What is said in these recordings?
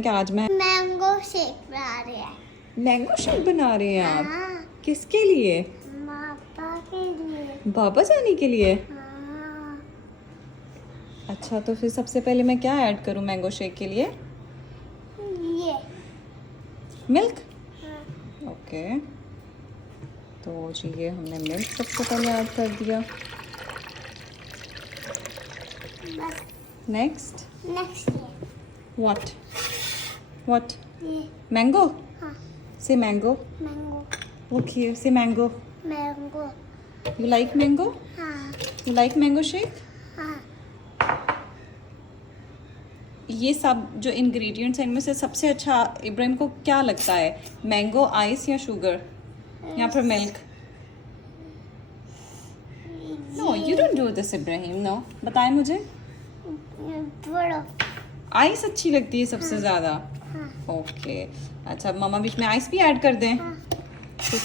क्या आज मैं मैंगो शेक बना रहे हैं। मैंगो शेक बना रहे हैं आप? हाँ, किसके लिए? पापा के लिए। बाबा जानी के लिए? हाँ, अच्छा, तो फिर सबसे पहले मैं क्या ऐड करूं मैंगो शेक के लिए? ये। मिल्क। हाँ, ओके, तो जी ये हमने मिल्क सबसे पहले ऐड कर दिया। बस नेक्स्ट नेक्स्ट ये। What what? ये। मैंगो। हाँ, से मैंगो। मैंगो। ओके, से mango. Mango. You like mango? हाँ, यू लाइक मैंगो शेक? हाँ। ये सब जो इंग्रेडिएंट्स हैं इनमें से सबसे अच्छा इब्राहिम को क्या लगता है? मैंगो, आइस या शुगर या फिर milk? No, you don't do this Ibrahim, no. बताएं मुझे। बड़ो। आइस अच्छी लगती है सबसे ज़्यादा? हाँ, ओके, अच्छा मम्मा बीच में आइस भी ऐड कर दें? हाँ। तो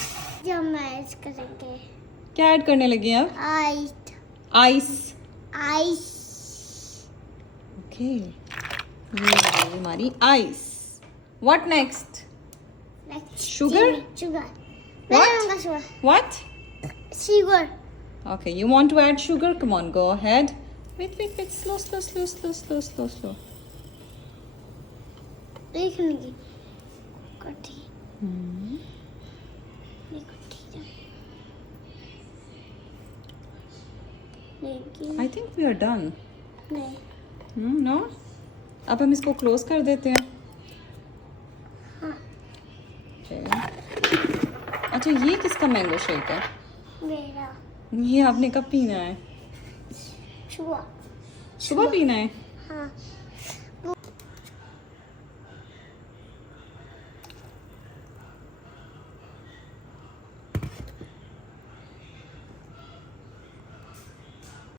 जब मैच करेंगे। क्या ऐड करने लगे हैं अब? आइस। आइस। आइस। ओके, ये है हमारी ice. What next? Next. Sugar? Sugar. What? Sugar. What? Sugar. Okay, you want to add sugar? Come on, go ahead. Wait. Slow. देख लीजिए। कटी। ये कटी है। लेकिन I think we are done. नहीं। No? अब हम इसको क्लोज कर देते हैं। हाँ, Okay. अच्छा, ये किसका मैंगो शेक है? मेरा। ये आपने कब पीना है? शुगर। सुबह पीना है? हाँ,